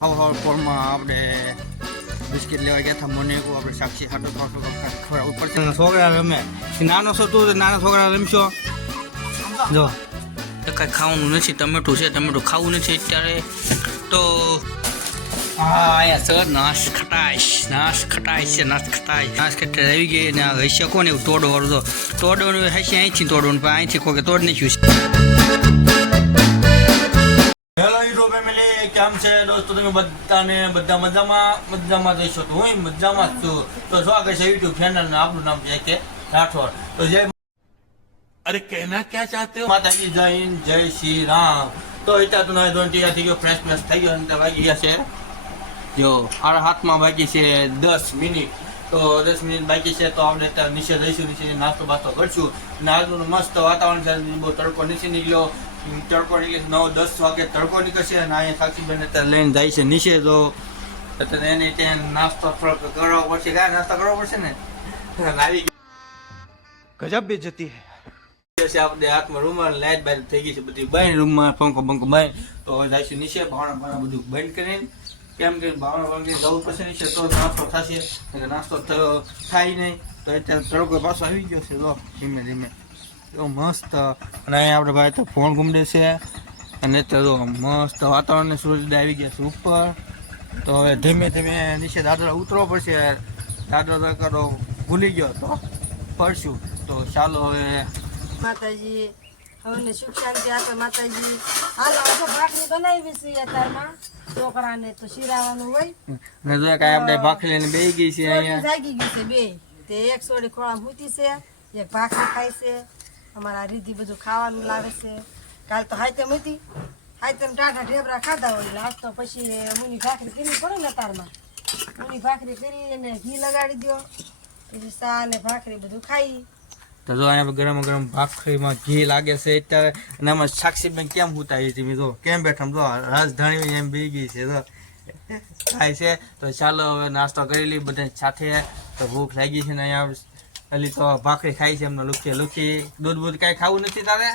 પોરમાં આપણે બિસ્કિટ લેવા ગયા હતા મને આપણે સાક્ષી ખાટો ખબર ઉપર છોકરા રમે નાનો છો તું નાના છોકરા રમશો જો કાંઈ ખાવાનું નથી ટમેટું છે ટમેટું ખાવું નથી અત્યારે તો હા અહીંયા સર નાશ ખટાઈશ છે નાશ ખટાઈ આવી ગઈ ને હૈસ્ય કોને એવું તોડવાનું તો તોડવાનું હૈસ્ય અહીંથી તોડવાનું પણ અહીંથી કોઈ તોડ નહીં હેલો યુટ્યુબ ફેમિલી કેમ છે દોસ્તો તમે બધા મજામાં જઈશો તો હું મજામાં જ છું તો સ્વાગત છે યુટ્યુબ ચેનલ ને આપણું નામ છે કે રાઠોડ તો જય अरे कहना क्या चाहते हो માતાજી જય હિન્દ જય શ્રી રામ તો અત્યારે તો નવી ધોરણ તૈયાર થઈ ગયો ફ્રેશ થઈ ગયો અને વાગી ગયા છે જો મારા હાથમાં બાકી છે 10 મિનિટ તો 10 મિનિટ બાકી છે તો આપણે અત્યારે નીચે જઈશું નીચે નાસ્તો બાસ્તો કરશું અને આજનું મસ્ત વાતાવરણ છે બહુ તડકો નીચે નીકળ્યો તડકો નીકળે 9-10 વાગે તડકો નીકળશે અને અહીંયા સાક્ષીબેન અત્યારે લઈને જાય છે નીચે તો અત્યારે એને ત્યાં નાસ્તો થોડોક કરવો પડશે કાંઈ નાસ્તો કરવો પડશે ને આવી गजब बेइज्जती है આપણે હાથમાં રૂમાલ લાઈટ બાઈટ થઈ ગઈ છે બધી બંધ રૂમમાં પંખો બંધ તો હવે જઈશું નીચે ભાવના બધું બંધ કરીને કેમ કે ભાવના બંધ જવું પડશે નીચે તો નાસ્તો થશે નાસ્તો થાય નહીં તો અત્યારે તડકો પાછો આવી ગયો છે તો ધીમે ધીમે તો મસ્ત અને અહીંયા આપણે ભાઈ તો ફોન ઘૂમડે છે અને અત્યારે તો મસ્ત વાતાવરણ સૂરજ આવી ગયા છે ઉપર તો હવે ધીમે ધીમે નીચે દાદરા ઉતરવો પડશે દાદરા કરો ભૂલી ગયો તો પડશું તો ચાલો હવે માતાજી હવે સુખ શાંતિ આપે માતાજી હાલ આપણે ભાખરી બનાવી છે અત્યારમાં છોકરાને તો શીરાવાનું હોય ને જો કાંઈ આપણે ભાખરી લઈને બેસી ગઈ છે અહીંયા જાગી ગઈ છે બે તે એક સોડી ખોળા મૂકી છે એક ભાખરી ખાય છે અમારા રીધી બધું ખાવાનું લાવે છે કાલ તો હાઈતમ હતી હાઈતમ ટાટા ઢેબરા ખાધા હોય એટલે આજ તો પછી મુની ભાખરી કરવી પડે ને અત્યારમાં મુની ભાખરી કરી અને ઘી લગાડી દો પછી ચા ને ભાખરી બધું ખાઈ તો જો અહીંયા ગરમ ગરમ ભાખરીમાં ઘી લાગે છે અત્યારે અને આમાં સાક્ષીબેન કેમ ઉતારી હતી જો કેમ બેઠા જો રાજધાની એમ બે ગઈ છે તો ખાય છે તો ચાલો હવે નાસ્તો કરી લઈ બધા સાથે તો ભૂખ લાગી છે ને અહીંયા પેલી તો ભાખરી ખાઈ છે એમને લુખી દૂધ કાંઈ ખાવું નથી તારે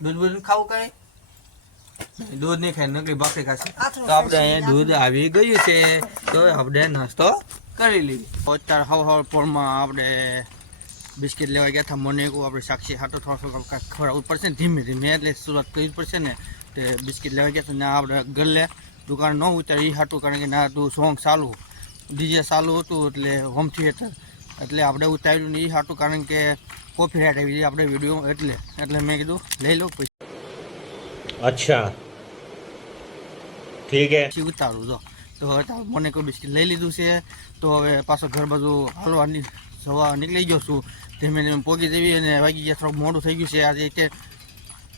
દૂધ ખાવું કાંઈ દૂધ નહીં ખાય નકરી ભાખરી ખાશે તો આપણે અહીંયા દૂધ આવી ગયું છે તો આપણે નાસ્તો કરી લઈએ અત્યારે હવા પોરમાં આપણે બિસ્કિટ લેવા ગયા હતા મને આપણે સાક્ષી ખાટો થોડો ખવડાવવું પડશે ને ધીમે ધીમે એટલે શરૂઆત કરવી પડશે ને તે બિસ્કિટ લેવા ગયા હતા ને આપણે ગલ્લે દુકાન ન ઉતારી એ હાટું કારણ કે ના તું સોંગ ચાલુ ડીજે ચાલુ હતું એટલે હોમ થિયેટર એટલે આપણે ઉતાર્યું ને એ હાટું કારણ કે કોપી રાઈટ આવી આપણે વિડીયો એટલે મેં કીધું લઈ લો अच्छा ठीक है પછી ઉતારું જો તો હવે મને કોઈ બિસ્કિટ લઈ લીધું છે તો હવે પાછો ઘર બાજુ હાલવાની સવા નીકળી ગયો છું ધીમે ધીમે પોગી દેવી અને વાગી ગયા થોડુંક મોડું થઈ ગયું છે આજે કે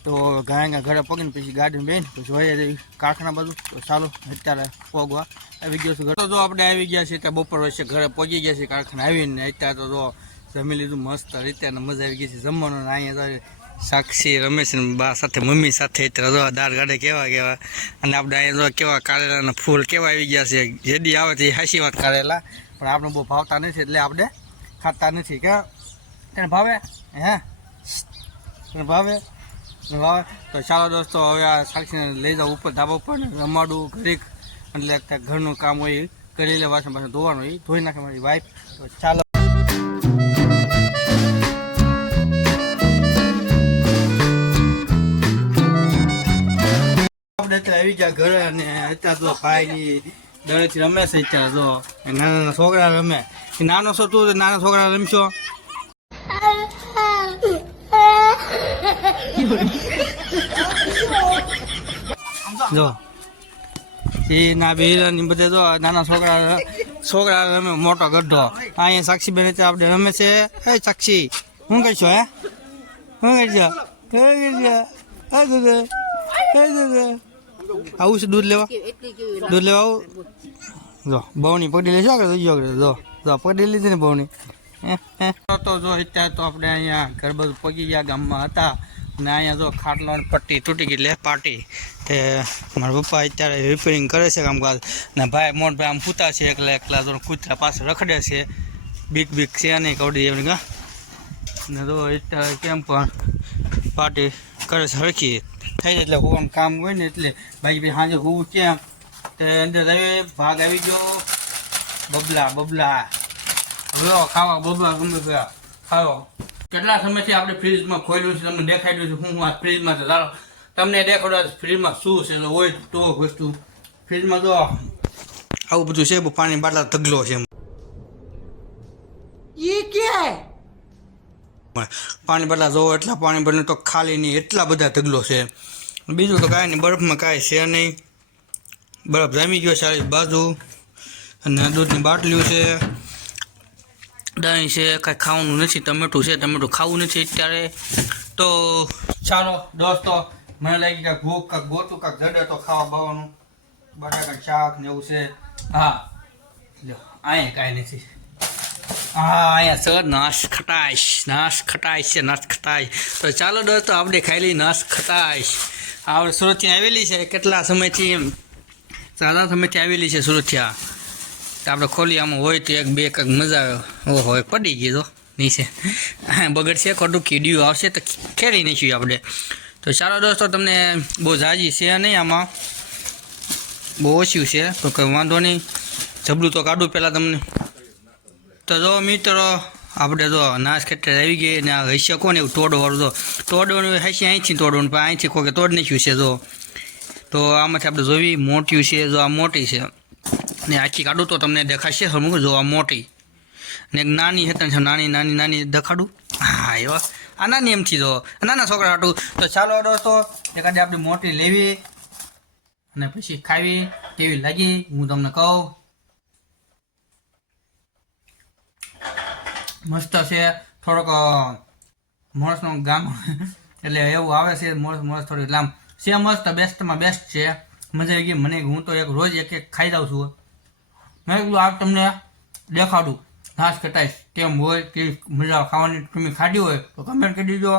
તો ગાયના ઘરે પગીને પછી ગાડીમાં બેન પછી વહી જવી કારખાના બાજુ તો ચાલો અત્યારે પોગવા આવી ગયો છું ઘર તો જો આપણે આવી ગયા છીએ ત્યાં બપોર વચ્ચે ઘરે પહોંચી ગયા છીએ કારખાના આવીને અત્યારે તો જો જમી લીધું મસ્ત રીતે મજા આવી ગઈ છે જમવાનું અહીંયા સાક્ષી રમેશ ને બા સાથે મમ્મી સાથે અત્યારે દાળ ગાડે કેવા અને આપણે અહીંયા કેવા કારેલાના ફૂલ કેવા આવી ગયા છે જેદી આવે તે હાસી વાત કારેલા પણ આપણે બહુ ભાવતા નથી એટલે આપણે ખાતા નથી કે તને ભાવે હે તને ભાવે તો ચાલો દોસ્તો હવે આ સાક્ષીને લઈ જાવ ઉપર ધાબા ઉપર ને રમાડું ઘડીક એટલે ઘરનું કામ હોય કરી લે વાસણ પાછું ધોવાનું હોય ધોઈ નાખે મારી વાઈફ તો ચાલો આપણે અત્યારે આવી ગયા ઘરે અને અત્યારે તો ભાઈની દરેકથી રમે છે અત્યારે તો નાના છોકરા રમે નાનો છો તું નાના છોકરા રમશો જો એ ના બેરાની બધે જો નાના છોકરા રમે મોટો ગઢો અહીંયા સાક્ષીબેન આપણે રમે છે હે સાક્ષી શું કરશો હે શું કરશો આવું છે દૂધ લેવા આવું જો બહુની પકડી લેશો કે જો પકડી લીધી ને બહુની તો જો અત્યારે તો આપણે અહીંયા ઘર બધું પગી ગયા ગામમાં હતા ને અહીંયા જો ખાટલો પટ્ટી તૂટી ગઈ એટલે પાર્ટી તે મારા પપ્પા અત્યારે રિપેરિંગ કરે છે કામકાજ ને ભાઈ મોટભાઈ આમ સૂતા છે એકલા તો કૂતરા પાસે રખડે છે બીક છે નહીં કવડી એમને ને તો અત્યારે કેમ પણ પાર્ટી કરે છે હરખી થઈ જાય એટલે હોવાનું કામ હોય ને એટલે ભાઈ સાંજે હોવું ક્યાં તે અંદર ભાગ આવી ગયો બબલા બબલા લો ખાવા બબલા ગમે ગયા ખાઓ કેટલા સમયથી આપણે ફ્રીજમાં ખોલ્યું છે તમને દેખાડ્યું છે હું આ ફ્રીજમાં છે ચાલો તમને દેખાડો ફ્રીજમાં શું છે હોય તો વસ્તુ ફ્રીજમાં તો આવું બધું છે પાણી બાટલા તગલો છે પાણી બાટલા જોવો એટલા પાણી બને તો ખાલી નહીં એટલા બધા તગલો છે બીજું તો કાંઈ નહીં બરફમાં કાંઈ છે નહીં બરફ જામી ગયો સારી બાજુ અને દૂધની બાટલીઓ છે દહીં છે કાંઈ ખાવાનું નથી ટમેટું છે ટમેટું ખાવું નથી અત્યારે તો ચાલો દોસ્તો મને લાગી કાંઈક ભૂખ કાંઈક ગોતું કાંઈક જડે તો ખાવા બાવાનું બટાકા શાક ને એવું છે હા લો અહીંયા કાંઈ નથી હા અહીંયા સર નાશ ખટાઈશ છે નાશ ખટાઈશ તો ચાલો દોસ્તો આપણે ખાઈ લઈએ નાશ ખટાઈશ આપણે સુરતથી આવેલી છે કેટલા સમયથી સારા સમયથી આવેલી છે સુરતથી આ તો આપણે ખોલી આમાં હોય તો એક બે કંઈક મજા આવે ઓહો એક પડી ગઈ તો નીચે બગડશે ખોટું કીડીયું આવશે તો ખેડી નાખ્યું આપણે તો ચાલો દોસ્તો તમને બહુ ઝાજી છે નહીં આમાં બહુ ઓછું છે તો કંઈ વાંધો નહીં જબલું તો કાઢું પહેલાં તમને તો જો મિત્રો આપણે જો નાશ ખેતર આવી ગઈ ને આ હૈસ્ય કોને એવું તોડવાનું તોડવાનું હૈસ્ય અહીંથી તોડવાનું પણ અહીંથી કોઈ તોડ નાખ્યું છે જો તો આમાંથી આપણે જોવી મોટી છે જો આ મોટી છે ને આખી કાઢું તો તમને દેખાશે હમું જો આ મોટી ને એક નાની હતી નાની દેખાડું હા એવા આ નાની એમથી જો નાના છોકરા હાટું તો ચાલો દોસ્તો એકાદી આપણી મોટી લેવી અને પછી ખાવી કેવી લાગી હું તમને કહું મસ્ત છે થોડોક મોરસનો ગામ એટલે એવું આવે છે મોરસ થોડીક લાંબ છે મસ્ત બેસ્ટમાં બેસ્ટ છે મજા આવી ગઈ મને હું તો એક રોજ એક ખાઈ જાઉં છું મેં કીધું આ તમને દેખાડું નાશ કટાઈશ કેમ હોય કેવી મજા ખાવાની તમે ખાધી હોય તો કમેન્ટ કરી દીજો